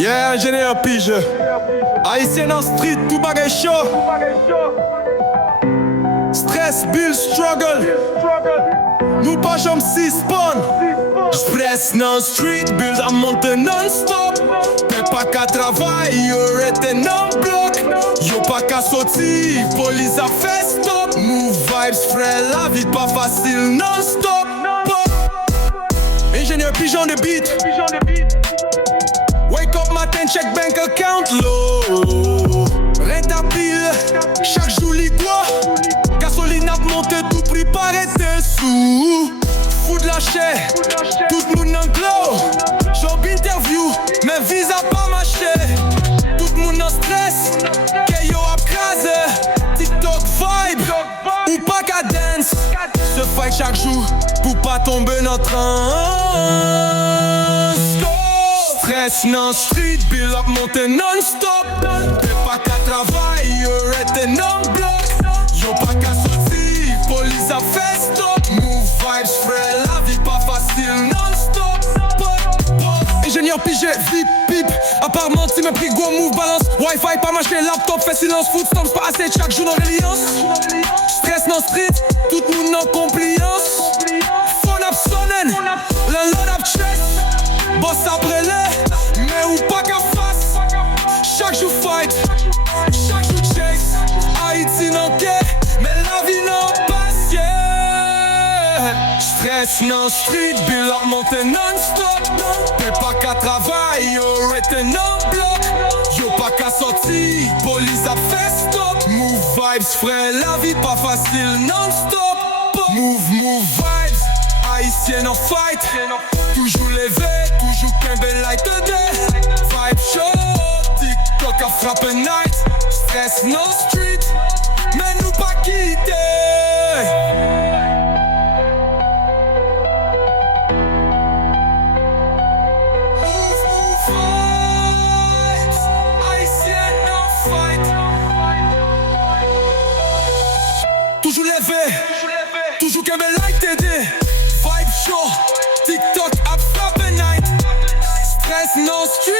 Yeah, ingénieur pige. Haïtien en street, tout bagay chaud. Stress, bill, struggle. Nous pas jambes si spawn. J'presse dans street, bills à monter non-stop. T'es pas qu'à travail, yo rete non bloc. Yo pas qu'à sortir, police a fait stop. Move vibes, frère, la vie pas facile non-stop. Ingénieur pigeon de beat. Wake up matin, check bank account low. Rente à pile, chaque jour l'igua. Gasoline a monté, tout prix paraît dessous. Fou de la chair, tout le monde en glow. Job interview, mais visa pas marché. Tout le monde en stress, que yo a crasé. TikTok vibe, ou pas qu'à dance. Se fight chaque jour, pour pas tomber dans transe. Stress non street, bill up monté non-stop. T'es pas qu'à travail, yo rete non bloc. Yo pas qu'à sortir, police a fait stop. Move vibes, frère, la vie pas facile non-stop. Ingénieur pigé, vip, pip. À part menti, mais prix go move balance. Wi-Fi pas marché, laptop fait silence. Foot stamps pas assez, chaque jour dans l'alliance. Stress non street, tout le monde en compliance. Phone up sonnen, l'un up chest. Boss après les, mais ou pas qu'à face. Chaque jour fight, chaque jour chase. Haïti non quai, mais la vie non passe, yeah. Stress non street, bill up monté non-stop. T'es pas qu'à travail, yo rete non bloc. Yo pas qu'à sortir, police a fait stop. Move vibes, frère, la vie pas facile non-stop. Move vibes, haïtien en fight. Toujours levé, toujours qu'un bel light de day. Vibe show, TikTok a frappé night. Stress no street, mais nous pas quitter. Toujours levé, toujours qu'un bel light de day. Vibe show, TikTok a frappé night. Stress no street.